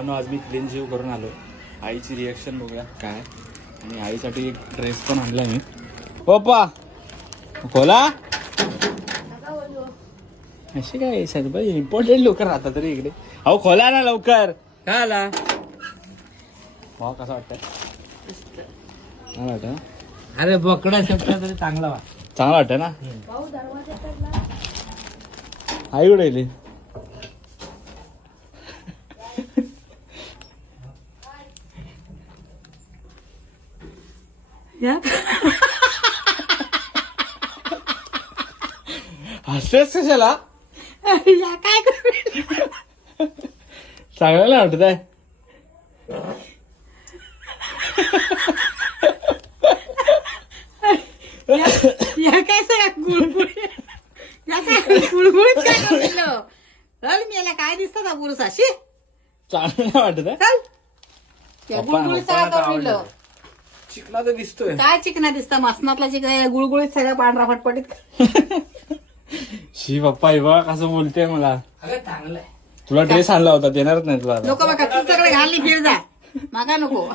भावानो आज मी क्लीन जीव करून आलो. आईची रिॲक्शन बघूया काय. आणि आईसाठी एक ड्रेस पण आणला मी. पप्पा खोला असे काय सर्व इम्पॉर्टंट लोक राहतात तरी इकडे. अहो खोला ना लवकर. काय आला भाव कसा वाटतंय? काय वाटतं? अरे बोकडा शब्द तरी चांगला वा चांगला वाटतं ना. आई कुठे गेली? हसतेस कशाला? काय चांगलं वाटत आहे. या काय सगळं गुळगुळी या काय गुळगुळीत काय करू चल मी याला काय दिसतं का पुरुषाशी चांगलं वाटत आहे. चल त्या गुळगुळीत सगळं करून चिकना तर दिसतोय. काय चिकना दिसतं मसनातला चिकना गुळगुळीत सगळं पांढरा फटफटीत. शी पप्पा हे बघा कसं बोलतेय मला. अगं चांगलं आहे. तुला ड्रेस आणला होता देणारच नाही तुला. नको बघा तुझ्याकडे घालली फिर जा मागा नको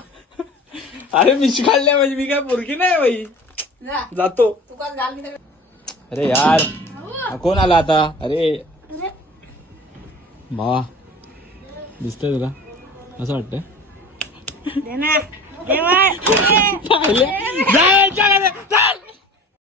अरे मी काढल्या म्हणजे मी काय पोरगी नाही बाई. जा जातो. तू का घाल मी अरे यार कोण आला आता? अरे भावा दिसतंय तुला असं वाटतंय? देवा जा, जा, जा, जा.